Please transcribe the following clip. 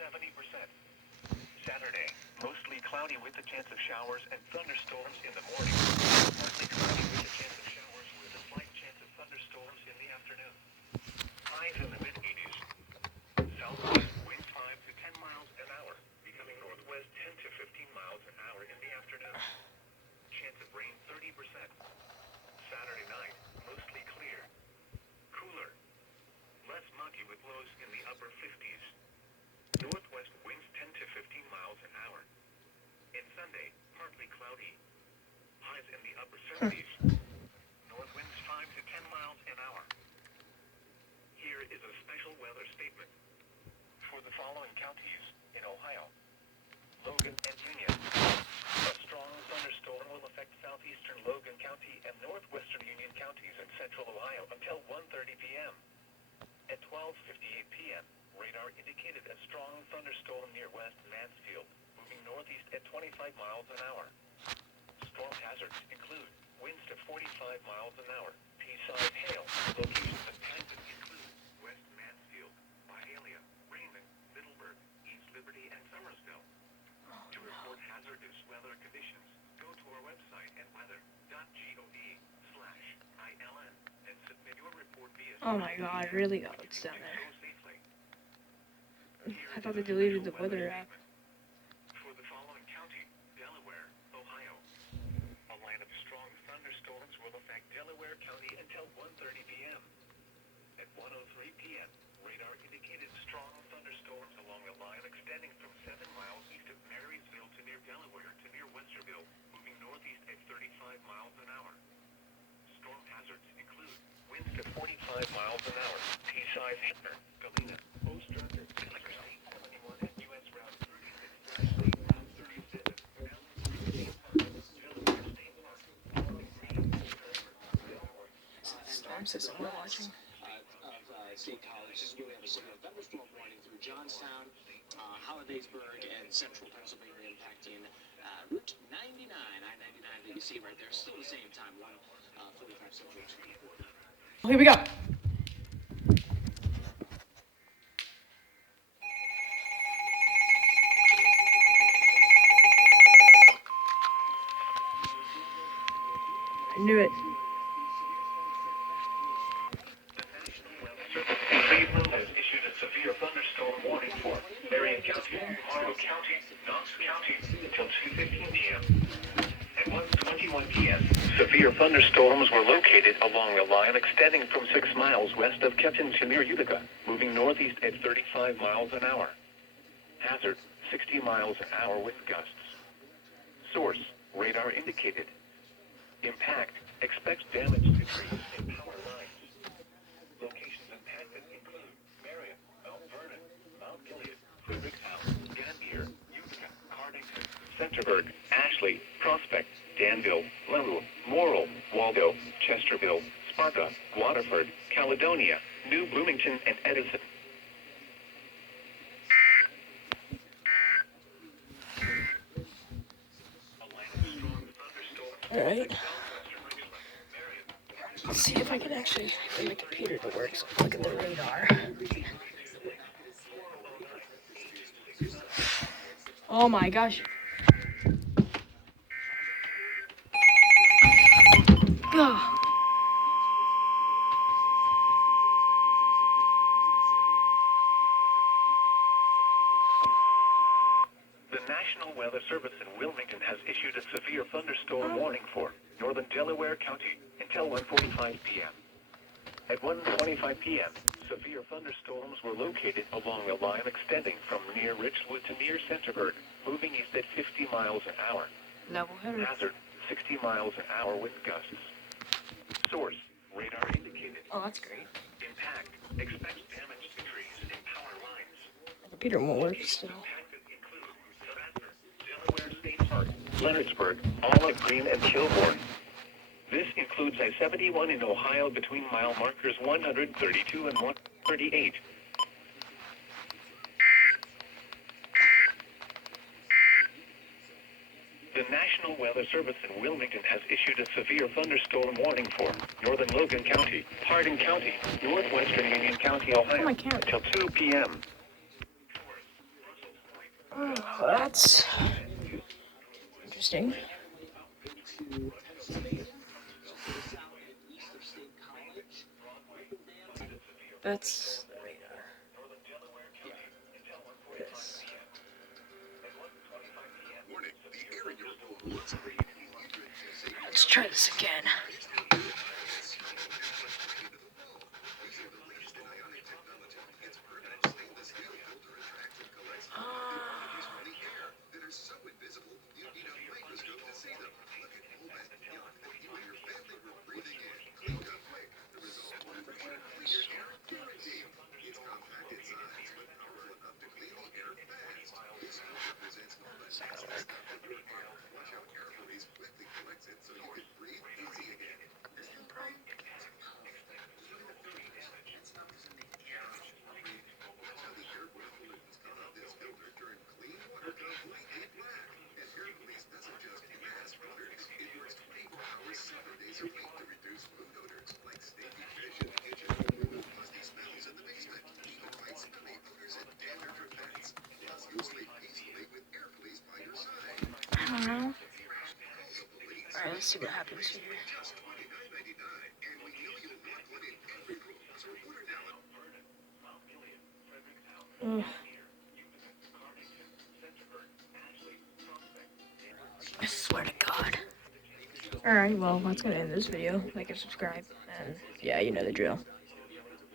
70%. Saturday, mostly cloudy with a chance of showers and thunderstorms in the morning. Partly cloudy with a chance of showers with a slight chance of thunderstorms in the afternoon. Highs in the mid-80s. Southwest winds 5 to 10 miles an hour, becoming northwest 10 to 15 miles an hour in the afternoon. Chance of rain 30%. Saturday night, mostly clear. Cooler. Less muggy with lows in the upper 50s. Northwest winds 10 to 15 miles an hour. And Sunday, partly cloudy. Highs in the upper 70s. North winds 5 to 10 miles an hour. Here is a special weather statement for the following counties in Ohio. Logan and Union. A strong thunderstorm will affect southeastern Logan County and northwestern Union counties in central Ohio until 1:30 p.m. At 12:58 p.m., radar indicated a strong thunderstorm near West Mansfield, moving northeast at 25 miles an hour. Storm hazards include winds to 45 miles an hour, pea-sized hail. Locations impacted include West Mansfield, Byhalia, Raymond, Middleburg, East Liberty, and Somersville. To report hazardous weather conditions, go to our website at weather.gov/ILN and submit your report via. Oh my god, really? Oh, it's down there. I thought they deleted the weather app. For the following county, Delaware, Ohio. A line of strong thunderstorms will affect Delaware County until 1:30 p.m. At 1:03 p.m., radar indicated strong thunderstorms along a line extending from 7 miles east of Marysville to near Delaware to near Westerville, moving northeast at 35 miles an hour. Storm hazards include winds to 45 miles an hour, pea-sized hail, Galena, Oster, Delaware State 71, and U.S. Route 36, State Route 37, Mountain Delaware State Park, Storm system we're watching. State colleges will have a severe thunderstorm warning through Johnstown, Hollidaysburg, and central Pennsylvania, impacting Route 99, I-99 that you see right there. Still the same time, 1:45 Central. Here we go. I knew it. Cleveland has issued a severe thunderstorm warning for Marion County, Marlow County, Knox County until 2:15 p.m. At 1:21 p.m., severe thunderstorms were located along a line extending from 6 miles west of Kenton to near Utica, moving northeast at 35 miles an hour. Hazard, 60 miles an hour with gusts. Source, radar indicated. Impact, expect damage to trees and power lines. Locations impacted include Marion, Mount Vernon, Mount Gilead, Fredericktown, Gambier, Utica, Cardington, Centerburg, Ashley, Prospect, Danville, Lemuel, Morrill, Waldo, Chesterville, Sparta, Waterford, Caledonia, New Bloomington, and Edison. Alright. Let's see if I can actually get my computer to work. So look at the radar. Oh my gosh. Ugh. The National Weather Service in Wilmington has issued a severe thunderstorm warning for northern Delaware County until 1:45 p.m. At 1:25 p.m., severe thunderstorms were located along a line extending from near Richwood to near Centerburg, moving east at 50 miles an hour. Level header. Hazard, 60 miles an hour with gusts. Source, radar indicated. Oh, that's great. Impact, expect damage to trees and power lines. My computer won't work still. Delaware State Park, Leonardsburg, Olive Green, and Kilbourne. This includes I-71 in Ohio between mile markers 132 and 138. The National Weather Service in Wilmington has issued a severe thunderstorm warning for northern Logan County, Hardin County, northwestern Union County, Ohio, Oh, I can't. until 2 p.m. Oh, that's interesting. Into Pennsylvania, so to the south and east of State College. That's the radar. Yes. Let's try this again. I don't know. Alright, let's see what happens here. Ugh. I swear to God. Alright, well, that's gonna end this video. Like and subscribe. And yeah, you know the drill.